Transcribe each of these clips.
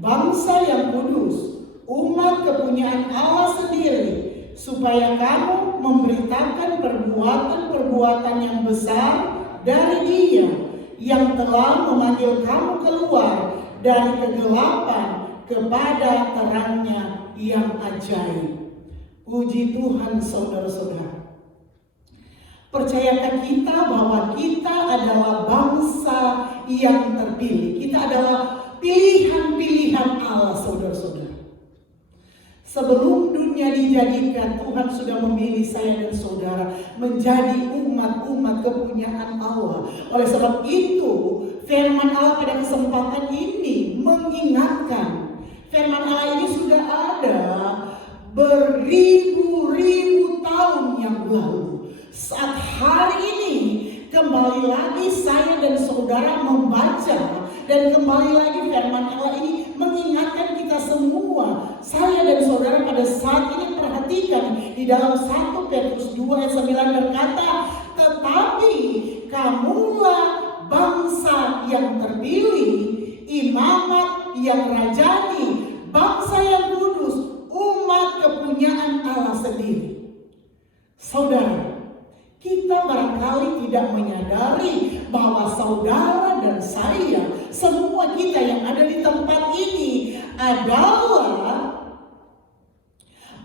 bangsa yang kudus, umat kepunyaan Allah sendiri, supaya kamu memberitakan perbuatan-perbuatan yang besar dari Dia yang telah memanggil kamu keluar dari kegelapan kepada terangnya yang ajaib. Puji Tuhan, saudara-saudara. Percayakan kita bahwa kita adalah bangsa yang terpilih. Kita adalah pilihan-pilihan Allah, saudara-saudara. Sebelum dunia dijadikan, Tuhan sudah memilih saya dan saudara menjadi umat-umat kepunyaan Allah. Oleh sebab itu, firman Allah pada kesempatan ini mengingatkan, firman Allah ini sudah ada beribu-ribu tahun yang lalu. Saat hari ini kembali lagi saya dan saudara membaca, dan kembali lagi firman Allah ini mengingatkan kita semua. Saya dan saudara pada saat ini perhatikan di dalam 1 Petrus 2 ayat 9 berkata, tetapi kamulah bangsa yang terpilih, imamat yang rajani, bangsa yang kudus, umat kepunyaan Allah sendiri. Saudara, kita barangkali tidak menyadari bahwa saudara dan saya, semua kita yang ada di tempat ini adalah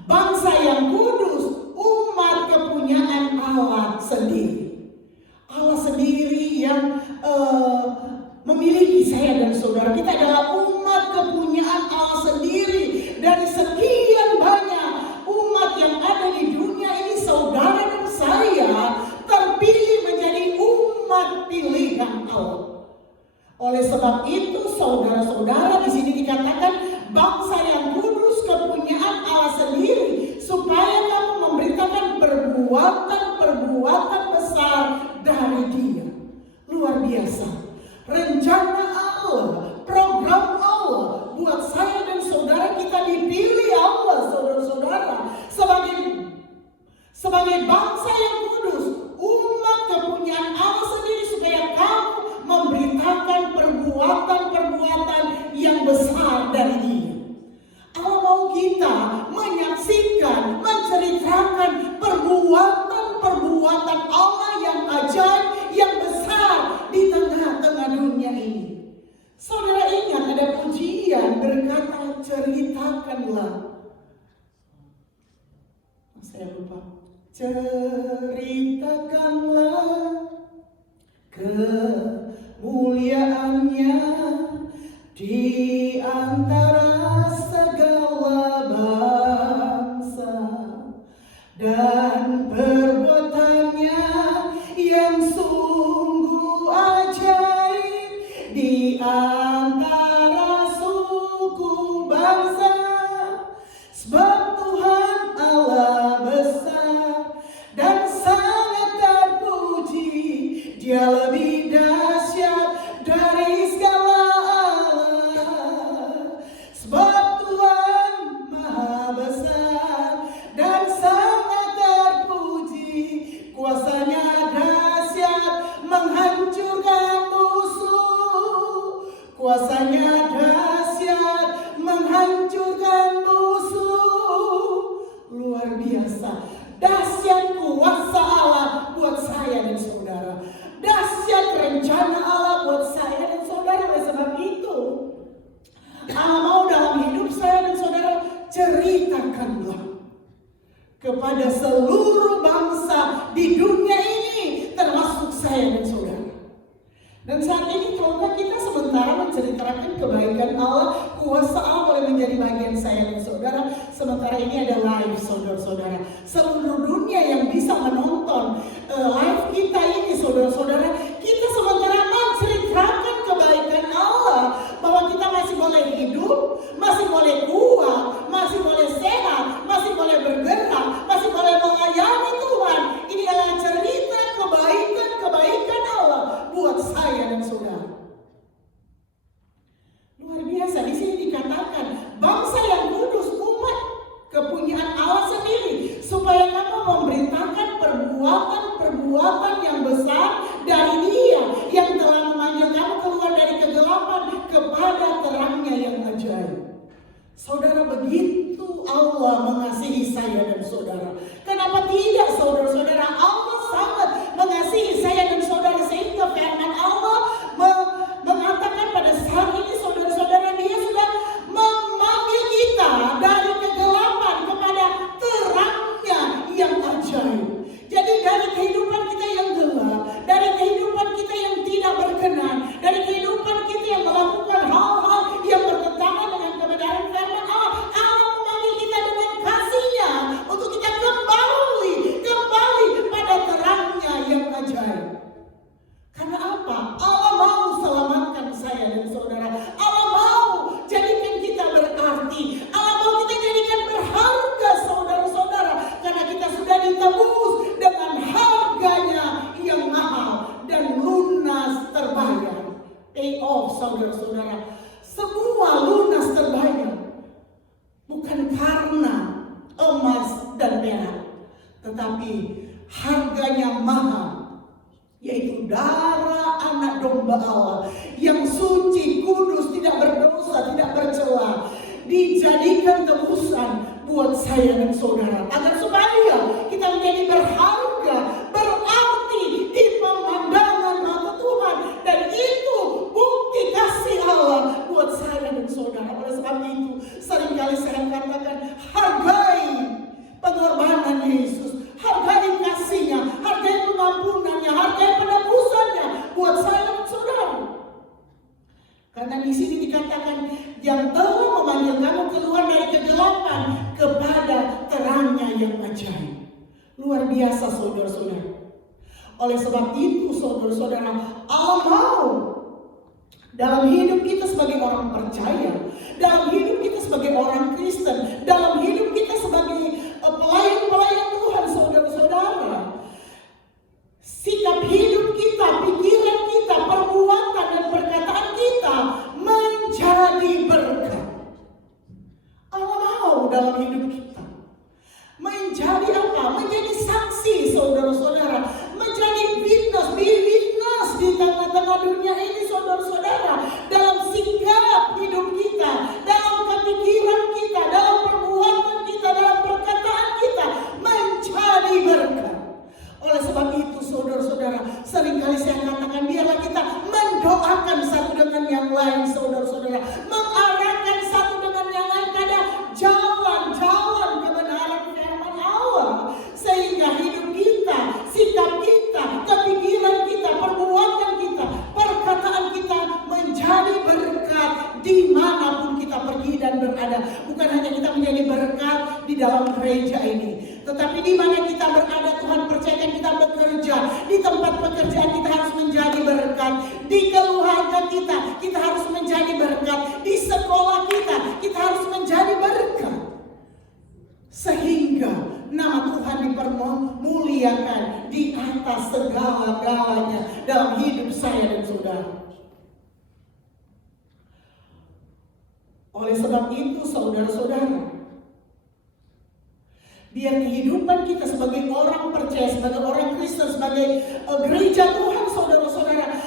bangsa yang kudus, umat kepunyaan Allah sendiri. Allah sendiri yang memiliki saya dan saudara. Kita adalah umat kepunyaan Allah sendiri. Dari sekian banyak umat yang ada di dunia ini, saudara dan saya terpilih menjadi umat pilihan Allah. Oleh sebab itu, saudara-saudara, di sini dikatakan bangsa yang kudus, kepunyaan Allah sendiri, supaya kamu memberitakan perbuatan-perbuatan besar dari Dia. Luar biasa. Rencana Allah, program Allah buat saya dan saudara, kita dipilih Allah, saudara-saudara, sebagai bangsa yang kudus, umat kepunyaan Allah sendiri, supaya kamu memberitakan perbuatan-perbuatan yang besar dari Dia. Allah mau kita menyaksikan, menceritakan perbuatan-perbuatan Allah yang ajaib, yang besar di tengah-tengah dunia ini. Saudara ingat ada pujian berkata, ceritakanlah. Saya lupa. Ceritakanlah kemuliaannya di antara segala bangsa, dan perbuatannya yang sungguh ajaib di antara suku bangsa. Sebab Tuhan Allah besar dan sangat terpuji, Dia lebih dahsyat dari segala Allah. Sebab Tuhan Maha besar dan sangat terpuji, kuasanya dahsyat menghancurkan musuh. Kuasanya dahsyat menghancurkan musuh. Luar biasa. Dahsyat kuasa Allah buat saya dan saudara. Dahsyat rencana Allah buat saya dan saudara. Oleh sebab itu, Allah mau dalam hidup saya dan saudara, ceritakanlah kepada seluruh bangsa di dunia ini, termasuk saya dan saudara. Dan saat ini tahukah kita sementara menceritakan kebaikan Allah, kuasa Allah boleh menjadi bagian saya dan saudara. Sementara ini ada live, saudara-saudara. Seluruh dunia yang bisa menonton live kita ini, saudara-saudara. Kita sementara menceritakan kebaikan Allah, bahwa kita masih boleh hidup, masih boleh kuat, masih boleh sehat, masih boleh bergerak, masih boleh melayani Tuhan. Ini adalah cerita kebaikan Allah buat saya dan saudara. Luar biasa. Di sini dikatakan bangsa yang kudus, umat kepunyaan Allah sendiri, supaya kamu memberitakan perbuatan-perbuatan yang besar dari Dia yang telah memanggil kamu keluar dari kegelapan kepada terangnya yang ajaib. Saudara, begitu Allah mengasihi saya dan saudara. Kenapa tidak, saudara-saudara? Allah sangat mengasihi saya dan saudara, sehingga firman Allah mengatakan pada saat ini, saudara-saudara, Dia sudah memanggil kita dari kegelapan kepada terangnya yang ajaib. Jadi dari kehidupan kita yang gelap, dari kehidupan kita yang tidak berkenan, dari kehidupan kita yang melakukan hal-hal yang bertentangan dengan kebenaran firman Allah, Allah memanggil kita dengan kasih-Nya untuk kita kembali pada terangnya yang ajaib. Karena apa? Allah mau selamatkan saya dan saudara. Allah mau jadikan kita berarti. Allah mau kita jadikan berharga, saudara-saudara, karena kita sudah ditebus dengan harganya yang mahal dan lunas terbayar. Pay off, saudara-saudara. Semua lunas terbayar. Bukan karena emas dan perak, tetapi harganya mahal, yaitu darah anak domba Allah yang suci, kudus, tidak berdosa, tidak bercela, dijadikan tebusan buat saya dan saudara, agar supaya kita menjadi berharga, berarti di pemandangan mata Tuhan. Dan itu bukti kasih Allah buat saya dan saudara. Oleh sebab itu, seringkali saya katakan, hargai pengorbanan Yesus, hargai kasih-Nya, hargai pengampunannya, hargai penebusannya buat saya dan saudara. Karena di sini dikatakan, yang telah memanggil kamu keluar dari kegelapan kepada terangnya yang ajaib. Luar biasa, saudara-saudara. Oleh sebab itu, saudara-saudara, Allah mau dalam hidup kita sebagai orang percaya, dalam hidup kita sebagai orang Kristen, dalam hidup kita sebagai pelayan-pelayan Tuhan, saudara-saudara, sikap hidup kita, pikiran kita, perbuatan dan perkataan kita menjadi berkat. Allah mau dalam hidup kita menjadi apa? Menjadi saksi, saudara-saudara, menjadi witness di tengah-tengah dunia ini, saudara-saudara, dalam sikap hidup kita, dalam kepikiran kita, dalam perbuatan kita, dalam perkataan kita, menjadi berkat. Oleh sebab itu, saudara-saudara, seringkali saya katakan, biarlah kita mendoakan satu dengan yang lain, saudara-saudara, mengarahkan satu dengan yang lain pada jalan-jalan kebenaran firman Allah, sehingga hidup kita, sikap kita, kepikiran kita, perbuatan kita, perkataan kita menjadi berkat dimanapun kita pergi dan berada. Bukan hanya kita menjadi berkat di dalam gereja ini, tetapi di mana kita berada, Tuhan percayakan kita bekerja. Di tempat pekerjaan kita harus menjadi berkat. Di keluarga kita harus menjadi berkat. Di sekolah kita harus menjadi berkat. Sehingga nama Tuhan dipermuliakan di atas segala-galanya dalam hidup saya dan saudara. Oleh sebab itu, saudara-saudara, biar kehidupan kita sebagai orang percaya, sebagai orang Kristen, sebagai gereja Tuhan, saudara-saudara,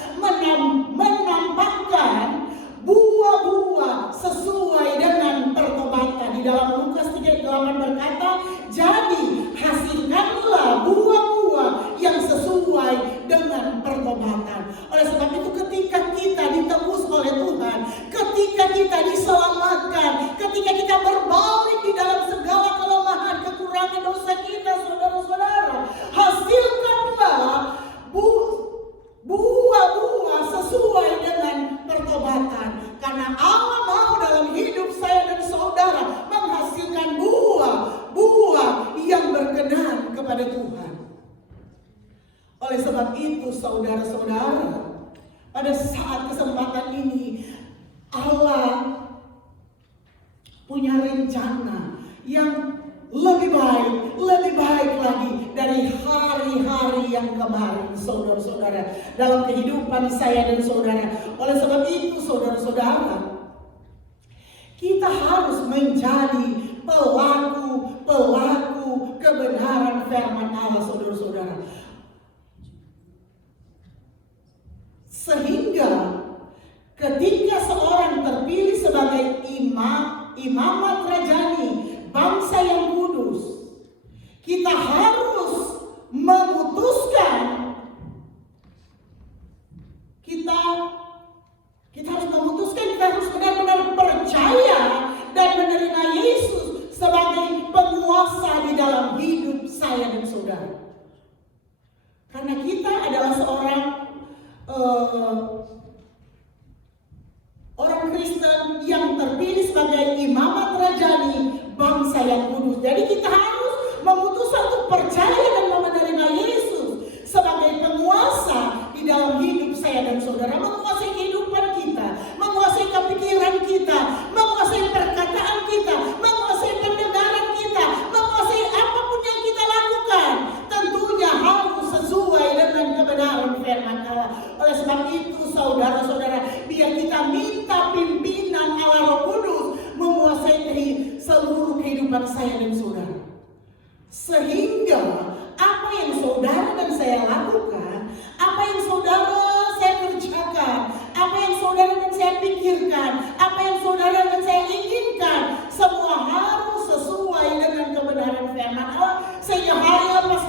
menampakkan buah-buah sesuai dengan pertobatan. Di dalam Lukas 3:8 berkata, jadi hasilkanlah buah-buah yang sesuai dengan pertobatan. Oleh sebab itu, ketika kita ditebus oleh Tuhan, ketika kita diselamatkan, ketika kita berbalik di dalam segala kelemahan, kekurangan dosa kita, saudara-saudara, hasilkanlah buah-buah sesuai dengan pertobatan. Karena Allah mau dalam hidup saya dan saudara menghasilkan buah-buah yang berkenan kepada Tuhan. Oleh sebab itu, saudara-saudara, pada saat kesempatan ini Allah punya rencana yang lebih baik lagi dari hari-hari yang kemarin, saudara-saudara, dalam kehidupan saya dan saudara. Oleh sebab itu, saudara-saudara, kita harus menjadi pelaku kebenaran firman Allah, saudara-saudara. Sehingga ketika seorang terpilih sebagai imam imamat rajani, bangsa yang kudus, kita harus memutuskan, kita harus benar-benar percaya dan menerima Yesus sebagai penguasa di dalam hidup saya dan saudara. Karena kita adalah seorang orang Kristen yang terpilih sebagai imamat rajani, bangsa yang kudus. Jadi kita harus memutuskan untuk percaya dan menerima Yesus sebagai penguasa di dalam hidup saya dan saudara, menguasai kehidupan kita, menguasai kepikiran kita, menguasai perkataan kita, menguasai pendengaran kita, menguasai apapun yang kita lakukan. Tentunya harus sesuai dengan kebenaran firman Allah. Oleh sebab itu saudara-saudara, biar kita minta pimpinan Allah Roh Kudus menguasai seluruh kehidupan saya dan saudara. Sehingga apa yang saudara dan saya lakukan, apa yang saudara saya kerjakan, apa yang saudara dan saya pikirkan, apa yang saudara dan saya inginkan, semua harus sesuai dengan kebenaran firman Allah. Sehingga hari lepas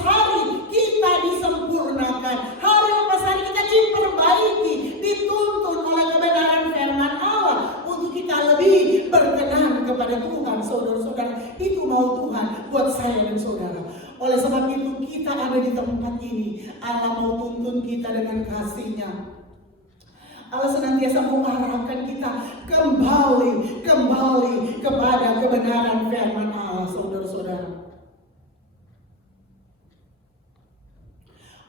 hari kita disempurnakan, hari lepas hari kita diperbaiki, dituntun oleh kebenaran firman Allah untuk kita lebih berkenan kepada Tuhan. Saudara-saudara, itu mau Tuhan buat saya dan saudara. Oleh sebab itu kita ada di tempat ini, Allah mau tuntun kita dengan kasih-Nya. Allah senantiasa mengarahkan kita kembali kepada kebenaran firman Allah, saudara-saudara.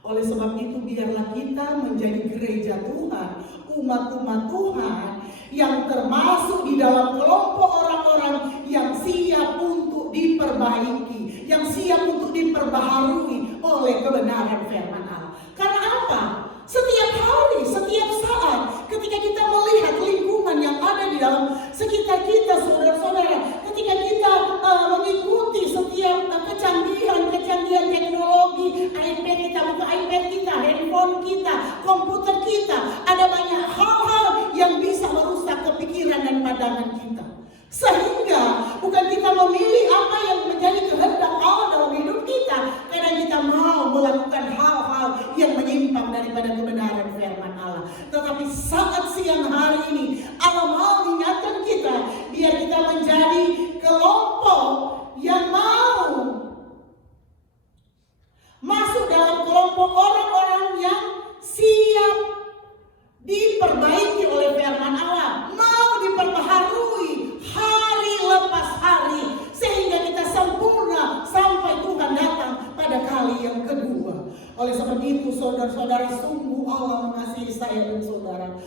Oleh sebab itu biarlah kita menjadi gereja Tuhan, umat-umat Tuhan yang termasuk di dalam kelompok orang-orang yang siap untuk diperbaiki, yang siap untuk diperbaharui oleh kebenaran firman Allah. Karena apa? Setiap hari, setiap saat, ketika kita melihat lingkungan yang ada di dalam sekitar kita, saudara-saudara, ketika kita mengikuti setiap kecanggihan teknologi, iPad kita, buka iPad kita, handphone kita, komputer kita, ada banyak hal-hal yang bisa merusak kepikiran dan pandangan kita. Sehingga bukan kita memilih apa yang menjadi kehendak Allah dalam hidup kita, karena kita mau melakukan hal-hal yang menyimpang daripada kebenaran firman Allah. Tetapi saat siang hari ini Allah mau ingatkan kita, biar kita menjadi kelompok yang mau masuk dalam kelompok orang-orang yang siap diperbaiki oleh firman Allah, mau diperbaharui hari lepas hari, sehingga kita sempurna sampai Tuhan datang pada kali yang kedua. Oleh sebab itu saudara-saudara, sungguh Allah mengasihi saya dan saudara.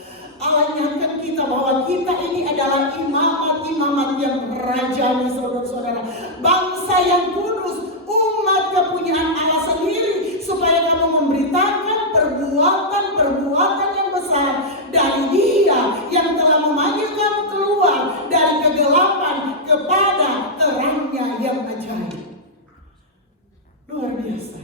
Allah ingatkan kita bahwa kita ini adalah imamat yang rajani, saudara-saudara, bangsa yang kudus, umat kepunyaan Allah sendiri, supaya kamu memberitakan perbuatan yang besar dari Dia yang telah memanggil kamu keluar dari kegelapan kepada terangnya yang ajaib. Luar biasa.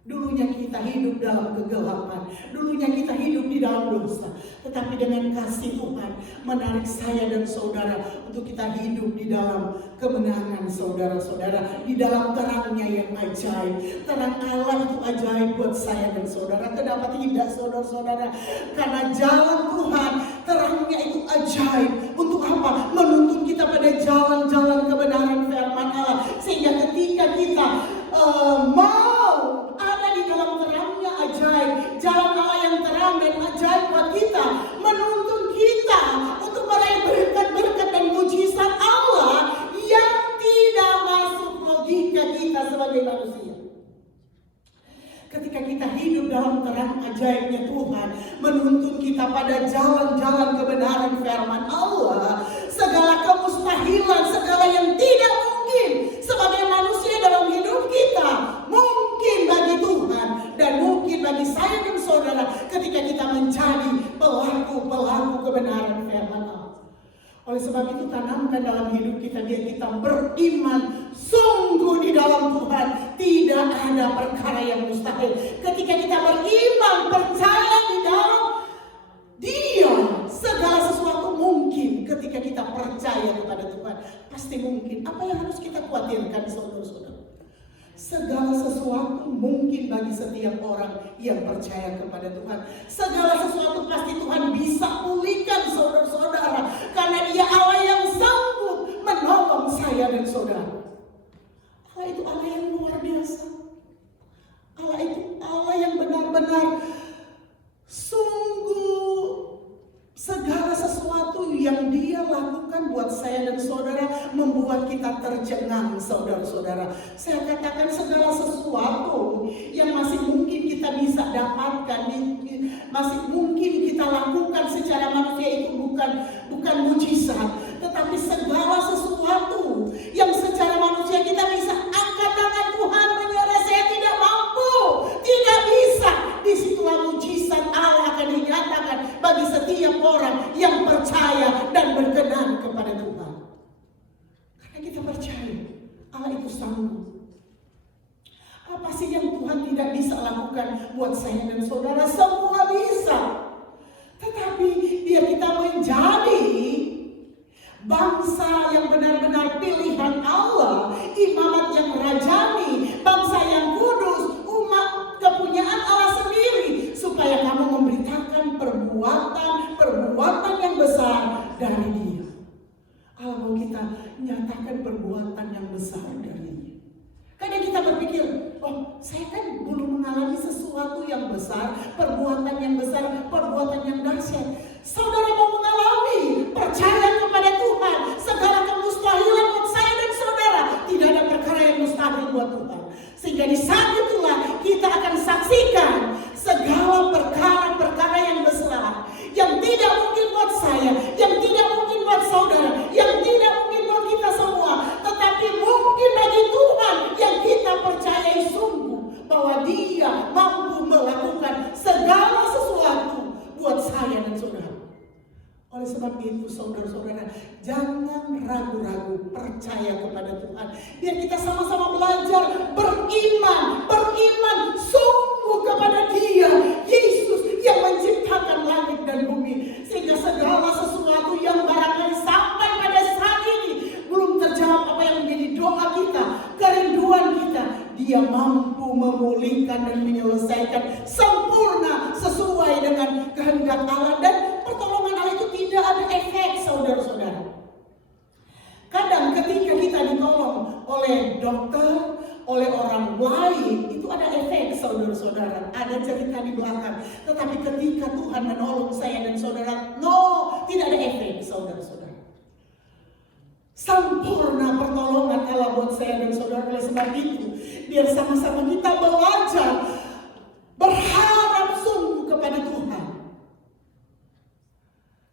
Dulunya kita hidup dalam kegelapan, dulunya kita hidup di dalam dosa, tetapi dengan kasih Tuhan menarik saya dan saudara untuk kita hidup di dalam kemenangan, saudara-saudara, di dalam terangnya yang ajaib. Terang Allah itu ajaib buat saya dan saudara. Kenapa tidak, saudara-saudara? Karena jalan Tuhan, terangnya itu ajaib. Untuk apa? Menuntun kita pada jalan-jalan kebenaran firman Allah, sehingga ketika kita mau ada di dalam terangnya ajaib, jalan Allah yang terang dan ajaib buat kita, menuntun kita untuk meraih berkat-berkat dan mujizat Allah yang tidak masuk logika kita sebagai manusia. Ketika kita hidup dalam terang ajaibnya Tuhan, menuntun kita pada jalan-jalan kebenaran firman Allah, segala kemustahilan, segala yang tidak mungkin sebagai manusia dalam hidup kita, mungkin bagi Tuhan dan mungkin bagi saya dan saudara ketika kita menjadi pelaku kebenaran firman Allah. Oleh sebab itu tanamkan dalam hidup kita, biar kita beriman sungguh di dalam Tuhan. Tidak ada perkara yang mustahil. Ketika kita beriman, percaya di dalam Dia, segala sesuatu mungkin ketika kita percaya percaya kepada Tuhan, pasti mungkin. Apa yang harus kita khawatirkan, saudara-saudara? Segala sesuatu mungkin bagi setiap orang yang percaya kepada Tuhan. Segala sesuatu pasti Tuhan bisa pulihkan, saudara-saudara, karena Dia Allah yang sanggup menolong saya dan saudara. Allah itu Allah yang luar biasa. Allah itu Allah yang benar-benar sungguh segala sesuatu yang Dia lakukan buat saya dan saudara membuat kita tercengang, saudara-saudara. Saya katakan segala sesuatu yang masih mungkin kita bisa dapatkan, masih mungkin kita lakukan secara manusia itu bukan mujizat, tetapi segala sesuatu yang secara manusia kita bisa angkat tangan Tuhan menyerah, saya tidak mampu, tidak bisa. Disitulah mujizat Allah akan dinyatakan bagi setiap orang yang percaya dan berkenan kepada Tuhan. Karena kita percaya Allah itu sanggup. Apa sih yang Tuhan tidak bisa lakukan buat saya dan saudara? Semua bisa. Tetapi biar kita menjadi bangsa yang benar-benar pilihan Allah, imamat yang rajani, bangsa yang kudus, umat kepunyaan Allah sendiri, supaya kamu memberitakan perbuatan yang besar dari Dia. Allah mau kita nyatakan perbuatan yang besar dari Dia. Kadang kita berpikir, oh saya kan belum mengalami sesuatu yang besar, perbuatan yang besar, perbuatan yang dahsyat. Saudara mau mengalami, percaya kepada Tuhan, segala kemustahilan buat saya dan saudara. Tidak ada perkara yang mustahil buat Tuhan. Sehingga di saat itulah kita akan saksikan segala perkara-perkara yang besar, yang tidak mungkin buat saya, yang tidak mungkin buat saudara, yang tidak mungkin buat kita semua, tetapi mungkin bagi Tuhan yang kita percayai sungguh bahwa Dia mampu melakukan segala sesuatu buat saya dan saudara. Oleh sebab itu saudara-saudara, jangan ragu-ragu percaya kepada Tuhan. Biar kita sama-sama belajar beriman sungguh kepada Dia, Yesus yang menciptakan langit dan bumi. Sehingga segala sesuatu yang barangkali sampai pada saat ini belum terjawab apa yang menjadi doa kita, kerinduan kita, Dia mampu memulihkan dan menyelesaikan sempurna sesuai dengan kehendak Allah. Dan pertolongan Allah itu tidak ada efek, saudara-saudara. Kadang ketika kita ditolong oleh dokter, oleh orang lain, itu ada efek, saudara-saudara. Ada cerita di belakang. Tetapi ketika Tuhan menolong saya dan saudara, tidak ada efek, saudara-saudara. Sempurna pertolongan Allah buat saya dan saudara. Oleh sebab itu, biar sama-sama kita belajar berharap sungguh kepada Tuhan.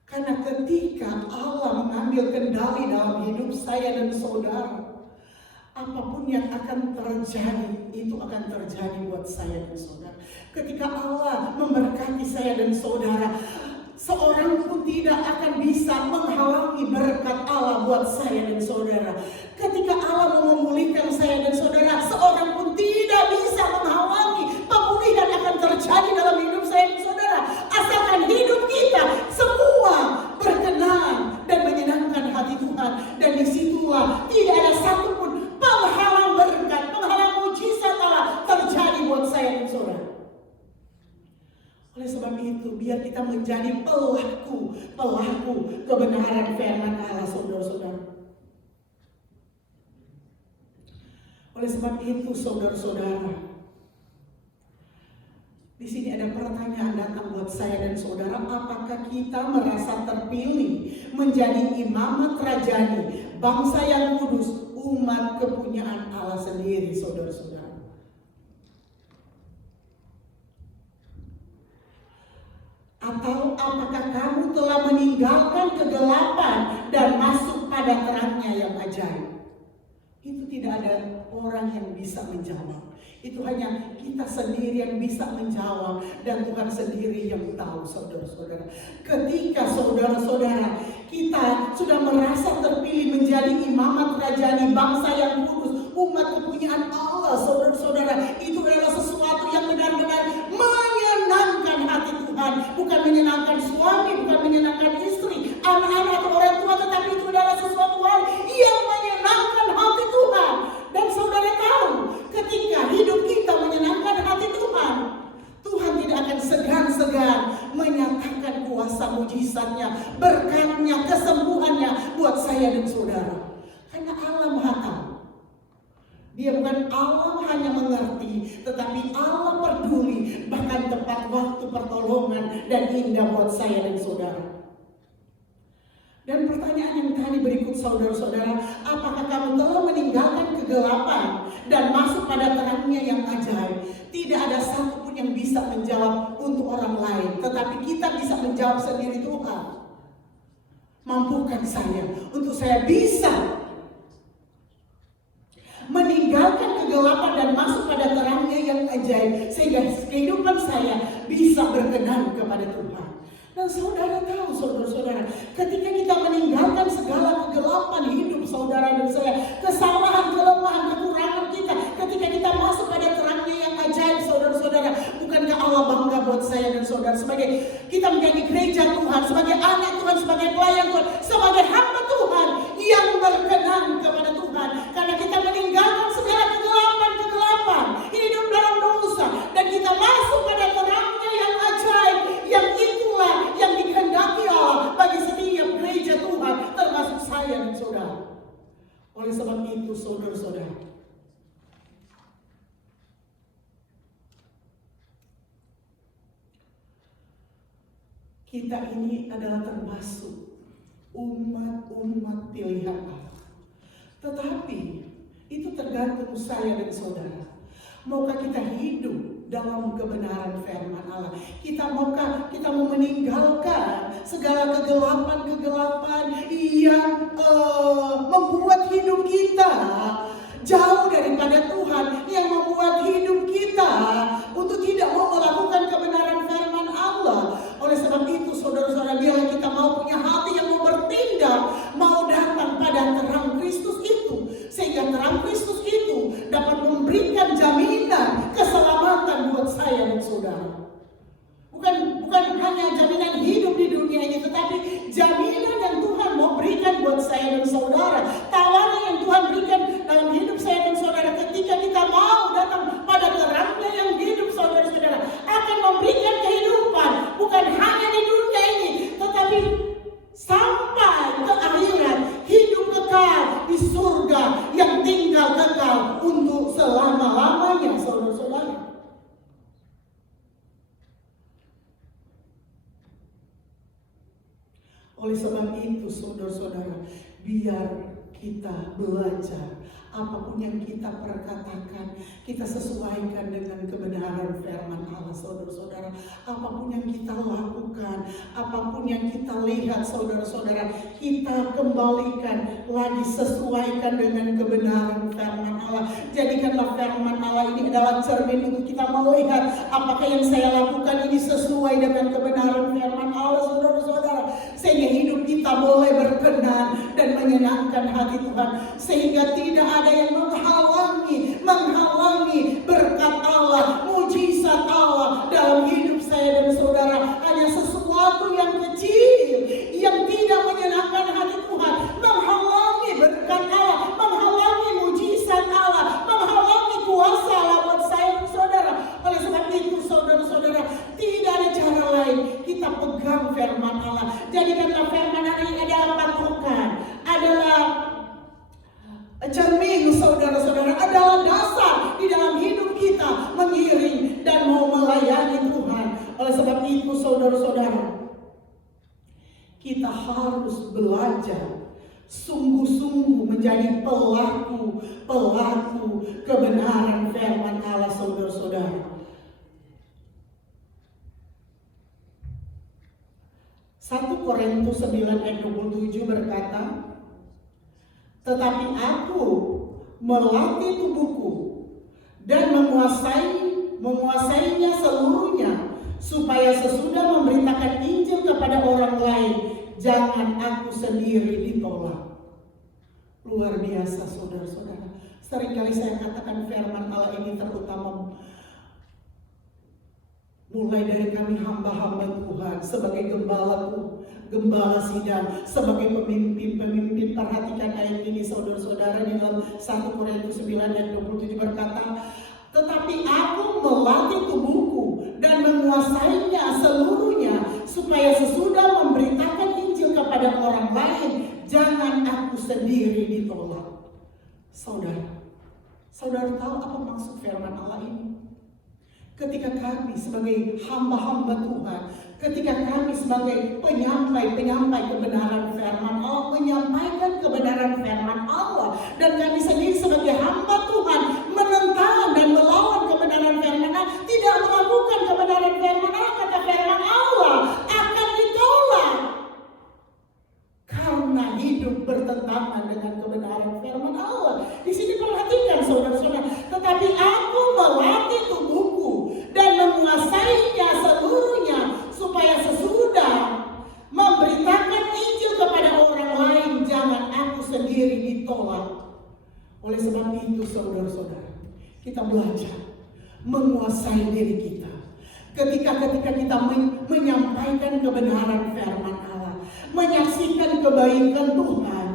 Karena ketika Allah mengambil kendali dalam hidup saya dan saudara, apapun yang akan terjadi, itu akan terjadi buat saya dan saudara. Ketika Allah memberkati saya dan saudara, seorang pun tidak akan bisa menghalangi berkat Allah buat saya dan saudara. Ketika Allah mau memulihkan saya dan saudara, seorang pun tidak bisa menghalangi pemulihan akan terjadi dalam hidup saya dan saudara. Asalkan hidup kita semua berkenan dan menyenangkan hati Tuhan. Dan disitulah tidak ada satupun penghalang berkat, penghalang mujizat Allah terjadi buat saya dan saudara. Oleh sebab itu, biar kita menjadi pelaku kebenaran firman Allah, saudara-saudara. Oleh sebab itu, saudara-saudara, di sini ada pertanyaan datang buat saya dan saudara. Apakah kita merasa terpilih menjadi imamat rajani, bangsa yang kudus, umat kepunyaan Allah sendiri, saudara-saudara? Atau apakah kamu telah meninggalkan kegelapan dan masuk pada terangnya yang ajaib? Itu tidak ada orang yang bisa menjawab. Itu hanya kita sendiri yang bisa menjawab, dan Tuhan sendiri yang tahu, saudara-saudara. Ketika saudara-saudara kita sudah merasa terpilih menjadi imamat rajani, bangsa yang kudus, umat kepunyaan Allah, saudara-saudara, itu adalah sesuatu yang benar-benar menyenangkan hati Tuhan. Bukan menyenangkan suami, bukan menyenangkan istri, anak-anak atau orang tua, tetapi itu adalah sesuatu saya dan saudara. Karena Allah Maha Tahu. Dia bukan Allah hanya mengerti, tetapi Allah peduli, bahkan tepat waktu pertolongan dan indah buat saya dan saudara. Dan pertanyaan yang tadi berikut saudara-saudara, apakah kamu telah meninggalkan kegelapan dan masuk pada terangnya yang ajaib? Tidak ada satupun yang bisa menjawab untuk orang lain, tetapi kita bisa menjawab sendiri. Tuhan, mampukan saya untuk saya bisa meninggalkan kegelapan dan masuk pada terangnya yang ajaib, sehingga kehidupan saya bisa berkenan kepada Tuhan. Dan saudara tahu, saudara-saudara, ketika kita meninggalkan segala kegelapan hidup saudara dan saya, kesalahan, kelemahan, kekurangan kita, ketika kita masuk pada terangnya yang ajaib, saudara-saudara, bukankah Allah bangga buat saya dan saudara sebagai kita menjadi gereja Tuhan, sebagai anak Tuhan, sebagai pelayan Tuhan, sebagai hamba Tuhan yang berkenan kepada Tuhan, karena kita meninggalkan segala kegelapan, hidup dalam dosa, dan kita masuk pada terangnya yang ajaib, yang itulah yang dikehendaki Allah bagi setiap gereja Tuhan, termasuk saya dan saudara. Oleh sebab itu, saudara-saudara, kita ini adalah termasuk umat-umat pilihan Allah. Tetapi itu tergantung saya dan saudara. Maukah kita hidup dalam kebenaran firman Allah? Maukah kita mau meninggalkan segala kegelapan-kegelapan yang membuat hidup kita jauh daripada Tuhan, yang membuat hidup kita untuk tidak mau melakukan kebenaran firman Allah. Oleh sebab itu, saudara-saudara, bila kita mau punya hati yang mau bertindak, mau datang pada terang Kristus itu, sehingga terang Kristus itu dapat memberikan jaminan keselamatan buat saya dan saudara. Bukan hanya jaminan hidup di dunia ini, tetapi jaminan yang Tuhan mau berikan buat saya dan saudara. Tawaran yang Tuhan berikan dalam hidup saya dan saudara ketika kita mau datang pada terangnya yang hidup, saudara-saudara, akan memberikan kehidupan bukan hanya di dunia ini, tetapi sampai ke akhirat, hidup kekal di surga yang tinggal kekal untuk selama-lamanya, saudara-saudara. Oleh sebab itu, saudara-saudara, biar kita belajar apapun yang kita perkatakan, kita sesuaikan dengan kebenaran firman Allah, saudara-saudara. Apapun yang kita lakukan, apapun yang kita lihat, saudara-saudara, kita kembalikan lagi, sesuaikan dengan kebenaran firman Allah. Jadikanlah firman Allah ini adalah cermin untuk kita melihat apakah yang saya lakukan ini sesuai dengan kebenaran firman Allah, saudara-saudara, sehingga hidup kita boleh berkenan dan menyenangkan hati Tuhan, sehingga tidak ada yang menghalangi berkat Allah, mujizat Allah dalam hidup saya dan saudara. Hanya sesuatu yang kecil yang tidak menyenangkan hati Tuhan menghalangi berkat Allah, menghalangi mujizat Allah, menghalangi kuasa Allah buat saya dan saudara. Oleh sebab itu, saudara-saudara, tidak ada cara lain, kita pegang firman Allah. Jadikanlah firman Allah ini adalah patokan, adalah cermin, saudara-saudara, adalah dasar di dalam hidup kita mengiring dan mau melayani Tuhan. Oleh sebab itu, saudara-saudara, kita harus belajar sungguh-sungguh menjadi pelaku kebenaran firman Allah, saudara-saudara. 1 Korintus 9 ayat 27 berkata, tetapi aku melatih tubuhku dan menguasainya seluruhnya, supaya sesudah memberitakan Injil kepada orang lain, jangan aku sendiri ditolak. Luar biasa, saudara-saudara. Seringkali saya katakan firman Allah ini terutama mulai dari kami hamba-hamba Tuhan, sebagai gembala sidang, sebagai pemimpin. Perhatikan ayat ini, saudara-saudara, di dalam 1 Korintus 9 ayat 27 berkata, tetapi aku melatih tubuhku dan menguasainya seluruhnya, supaya sesudah memberitakan Injil kepada kepada orang lain, jangan aku sendiri ditolak. Saudara tahu apa maksud firman Allah ini? Ketika kami sebagai hamba-hamba Tuhan, ketika kami sebagai penyampai kebenaran firman Allah, menyampaikan kebenaran firman Allah, dan kami sendiri sebagai hamba Tuhan menentang dan melawan kebenaran firman Allah, tidak melakukan kebenaran firman Allah, kata firman Allah akan ditolak. Karena hidup bertentangan dengan kebenaran firman Allah. Di sini perhatikan saudara-saudara, tetapi aku melatih tubuhku dan menguasainya seluruhnya, supaya sesudah memberitakan Injil kepada orang lain, jangan aku sendiri ditolak. Oleh sebab itu saudara-saudara, kita belajar menguasai diri kita. Ketika kita menyampaikan kebenaran firman Allah, menyaksikan kebaikan Tuhan,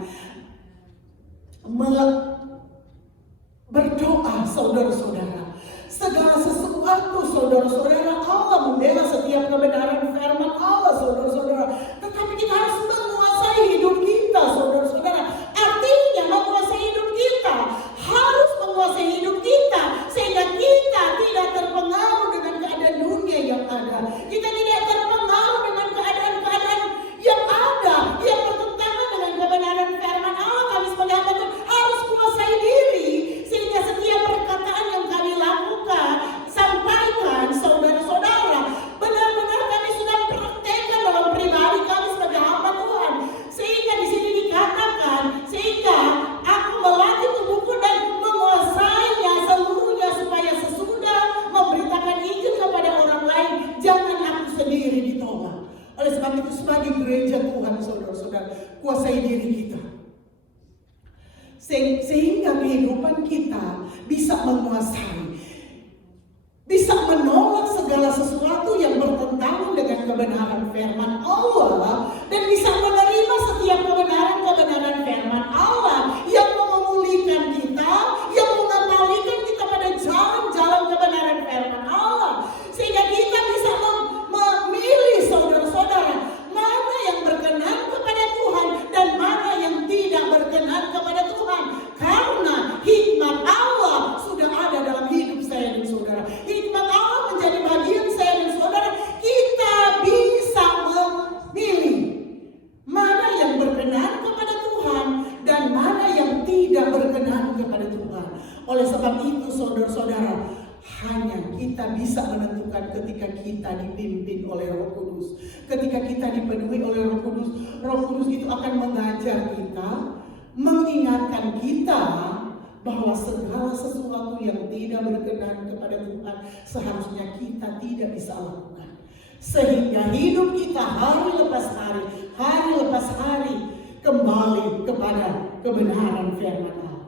berdoa saudara-saudara, segala sesuatu saudara-saudara, Allah membela setiap kebenaran firman Allah saudara-saudara. Tetapi kita harus menguasai hidup kita saudara-saudara. Artinya menguasai hidup kita, harus menguasai hidup kita, sehingga kita tidak terpengaruh dengan keadaan dunia yang ada. Kita tidak terpengaruh dengan keadaan-keadaan yang ada, yang bertentangan dengan kebenaran firman Allah. Kami sebagai hamba Tuhan harus menguasai diri, sehingga setiap perkataan yang kami lakukan, sampaikan saudara-saudara, benar-benar kami sudah praktekkan dalam pribadi kami sebagai hamba Tuhan. Sehingga di sini dikatakan, sehingga aku melatih tubuhku dan menguasainya seluruhnya, supaya sesudah memberitakan Injil kepada orang lain, jangan aku sendiri ditolak. Oleh sebab itu sebagai gereja Tuhan saudara-saudara, kuasai diri kita, sehingga kehidupan kita bisa menguasai, bisa menolak segala sesuatu yang bertentangan dengan kebenaran firman Allah, dan bisa menerima setiap kebenaran firman Allah yang memulihkan kita, yang mengembalikan kita pada jalan-jalan kebenaran firman Allah, sehingga kita bisa memilih saudara-saudara mana yang berkenan kepada Tuhan dan mana yang tidak berkenan kepada Tuhan. Karena hikmat Allah sudah ada dalam hidup saya dan saudara. Hikmat Allah menjadi bagian saya dan saudara. Kita bisa memilih mana yang berkenan kepada Tuhan dan mana yang tidak berkenan kepada Tuhan. Oleh sebab itu saudara-saudara, hanya kita bisa menentukan ketika kita dipimpin oleh Roh Kudus. Ketika kita dipenuhi oleh Roh Kudus, Roh Kudus itu akan mengajar kita, mengingatkan kita bahwa segala sesuatu yang tidak berkenan kepada Tuhan seharusnya kita tidak bisa lakukan. Sehingga hidup kita hari lepas hari kembali kepada kebenaran firman Allah.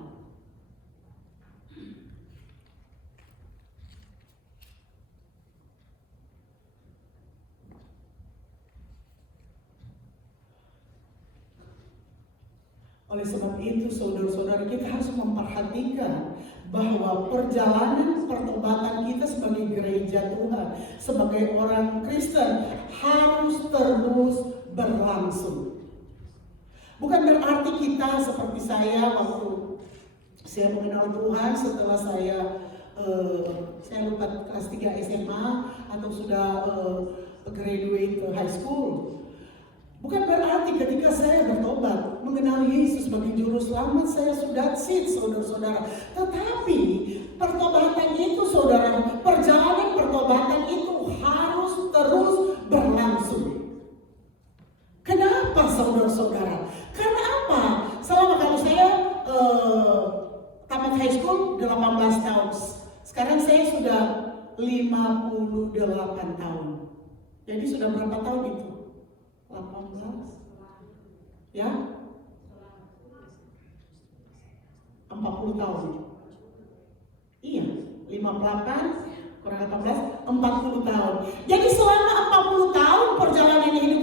Oleh sebab itu saudara-saudara, kita harus memperhatikan bahwa perjalanan pertobatan kita sebagai gereja Tuhan, sebagai orang Kristen, harus terus berlangsung. Bukan berarti kita seperti saya waktu saya mengenal Tuhan setelah saya lupa kelas 3 SMA atau sudah graduate ke high school. Bukan berarti ketika saya bertobat, mengenal Yesus sebagai juru selamat, saya sudah sit, saudara-saudara. Tetapi pertobatan itu, saudara, perjalanan pertobatan itu harus terus berlangsung. Kenapa, saudara-saudara? Karena apa? Selama kalau saya tamat high school 18 tahun. Sekarang saya sudah 58 tahun. Jadi sudah berapa tahun itu? 18 ya 40 tahun. Iya, 58 kurang 18, 40 tahun. Jadi selama 40 tahun perjalanan hidup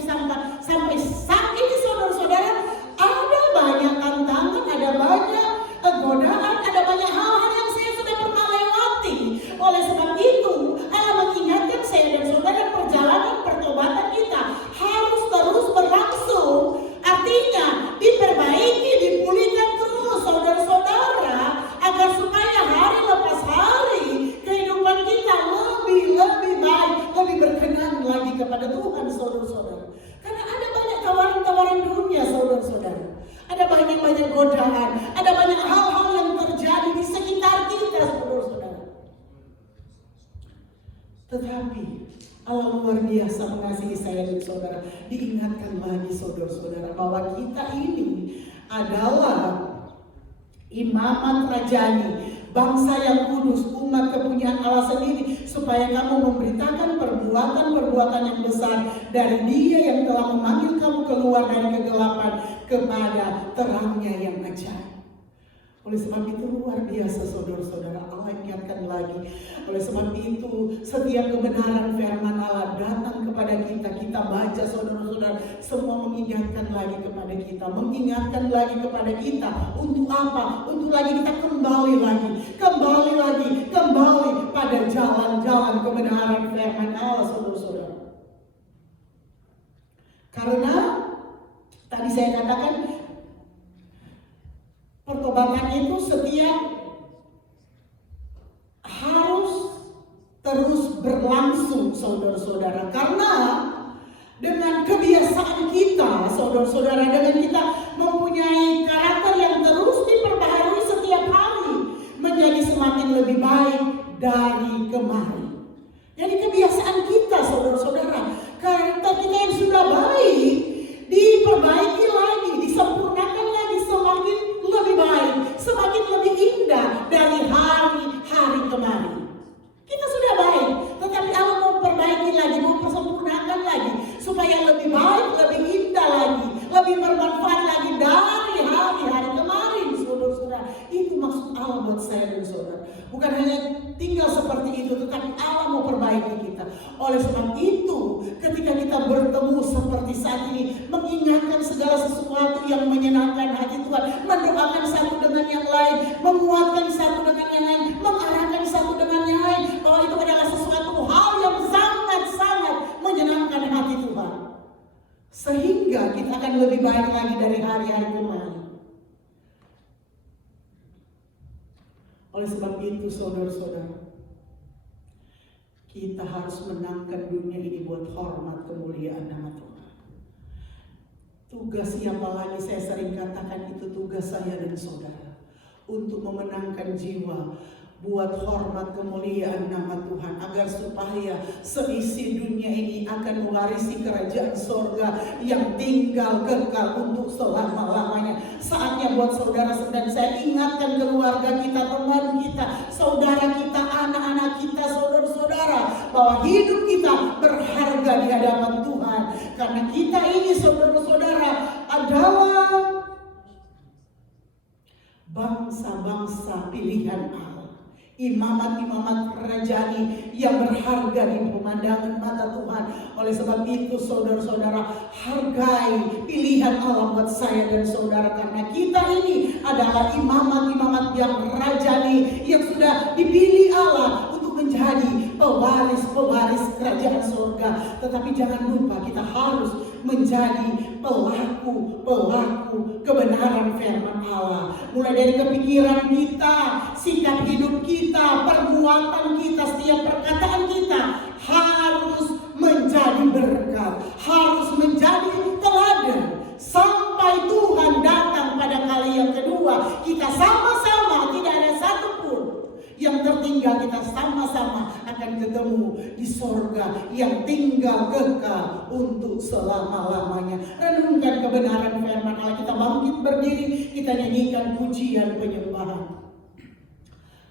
sampai saat ini, saudara-saudara, ada banyak tantangan, ada banyak godaan, ada banyak hal-hal yang saya sudah pernah lewati. Oleh sebab itu, Allah mengingatkan saya dan saudara, perjalanan pertobatan kita harus terus berlangsung. banyak godaan, ada banyak hal-hal yang terjadi di sekitar kita, saudara-saudara. Tetapi Allah luar biasa mengasihi saya dan saudara. Diingatkan lagi saudara-saudara bahwa kita ini adalah imamat rajani, bangsa yang kudus, umat kepunyaan Allah sendiri, supaya kamu memberitakan perbuatan-perbuatan yang besar dari Dia yang telah memanggil kamu keluar dari kegelapan kepada terangnya yang ajaib. Oleh sebab itu luar biasa saudara-saudara, Allah ingatkan lagi. Oleh sebab itu setiap kebenaran firman Allah datang kepada kita, kita baca saudara-saudara, semua mengingatkan lagi kepada kita, mengingatkan lagi kepada kita. Untuk apa? Untuk lagi kita kembali pada jalan-jalan kebenaran firman Allah, saudara-saudara. Karena tadi saya katakan pertobatan itu setiap harus terus berlangsung, saudara-saudara. Karena dengan kebiasaan kita, saudara-saudara, dengan kita mempunyai karakter yang terus diperbaharui setiap hari, menjadi semakin lebih baik dari kemarin. Jadi kebiasaan kita, saudara-saudara, karakter kita yang sudah baik diperbaiki lagi, disempurnakan lagi, semakin lebih baik, semakin lebih indah dari hari-hari kemarin. Kita sudah baik, tetapi Allah mau perbaiki lagi, mau persempurnakan lagi, supaya lebih baik, lebih indah lagi, lebih bermanfaat lagi dari hari-hari kemarin, saudara-saudara. Itu maksud Allah buat saya dan saudara. Bukan hanya tinggal seperti itu, tetapi Allah mau perbaiki kita. Oleh sebab itu, ketika kita bertemu seperti saat ini, mengingatkan segala sesuatu yang menyenangkan hati Tuhan, mendoakan satu dengan yang lain, menguatkan satu dengan yang lain, mengarahkan satu dengan yang lain, bahwa itu adalah sesuatu hal yang sangat-sangat menyenangkan hati Tuhan. Sehingga kita akan lebih baik lagi dari hari-hari kemarin. Oleh sebab itu saudara-saudara, kita harus menangkan dunia ini buat hormat kemuliaan nama Tuhan. Tugas siapa lagi, saya sering katakan itu tugas saya dan saudara, untuk memenangkan jiwa buat hormat kemuliaan nama Tuhan, agar supaya seisi dunia ini akan mewarisi kerajaan sorga yang tinggal kekal untuk selama-lamanya. Saatnya buat saudara dan saya ingatkan keluarga kita, teman kita, saudara kita, anak-anak kita, saudara-saudara, bahwa hidup kita berharga di hadapan Tuhan. Karena kita ini, saudara-saudara, adalah bangsa-bangsa pilihan Allah, imamat-imamat rajani yang berharga di pemandangan mata Tuhan. Oleh sebab itu saudara-saudara, hargai pilihan Allah buat saya dan saudara, karena kita ini adalah imamat-imamat yang rajani, yang sudah dipilih Allah untuk menjadi pewaris-pewaris kerajaan surga. Tetapi jangan lupa, kita harus menjadi pelaku kebenaran firman Allah. Mulai dari kepikiran kita, sikap hidup kita, perbuatan kita, setiap perkataan kita harus menjadi berkat, harus menjadi teladan. Sampai Tuhan datang pada kali yang kedua, kita sama-sama, tidak ada satupun yang tertinggal, kita sama-sama akan ketemu di sorga yang tinggal kekal untuk selama-lamanya. Renungkan kebenaran firman Allah, kita bangkit berdiri, kita nyanyikan pujian penyembahan.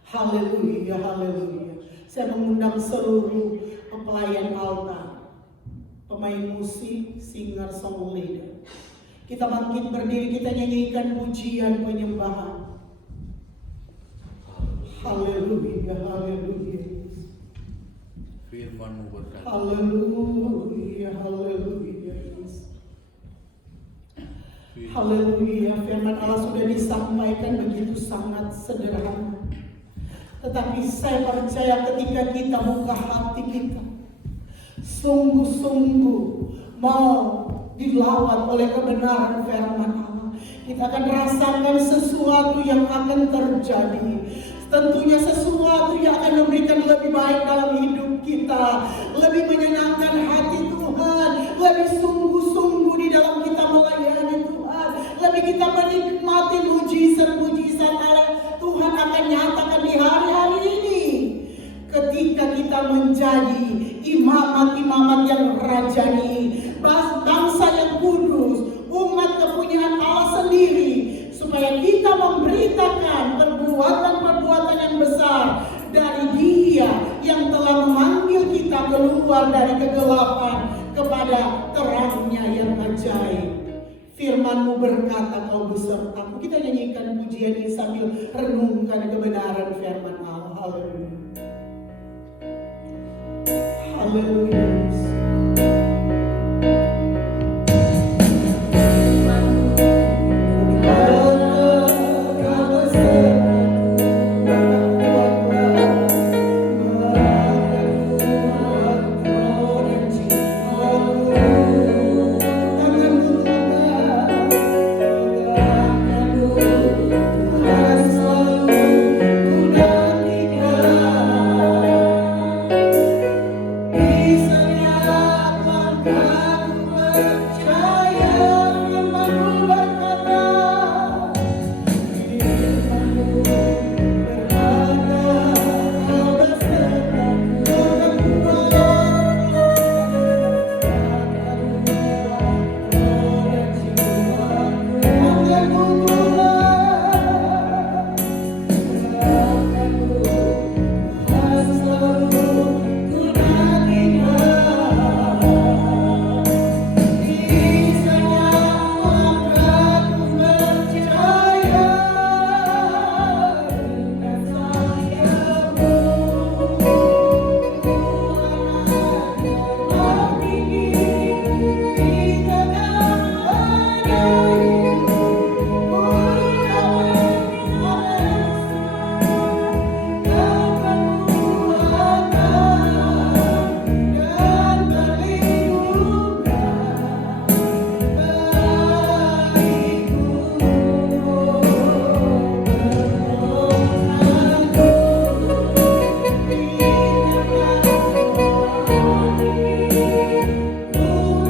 Haleluya, haleluya. Saya mengundang seluruh pelayan altar, pemain musik, singer, song leader. Kita bangkit berdiri, kita nyanyikan pujian penyembahan. Haleluya, haleluya. Firman-Mu berkata, haleluya, haleluya. Haleluya, firman Allah sudah disampaikan begitu sangat sederhana. Tetapi saya percaya ketika kita buka hati kita, sungguh-sungguh mau dilawat oleh kebenaran firman Allah, kita akan rasakan sesuatu yang akan terjadi. Tentunya sesuatu yang akan memberikan lebih baik dalam hidup kita, lebih menyenangkan hati Tuhan, lebih sungguh-sungguh di dalam kita melayani Tuhan, lebih kita menikmati menjadi imamat-imamat yang rajani, bangsa yang kudus, umat kepunyaan Allah sendiri, supaya kita memberitakan perbuatan-perbuatan yang besar dari Dia yang telah memanggil kita keluar dari kegelapan kepada terangnya yang ajaib. Firman-Mu berkata, Kau besertaku. Kita nyanyikan pujian ini sambil renungkan kebenaran firman Allah. Haleluya. Haleluya. Hallelujah.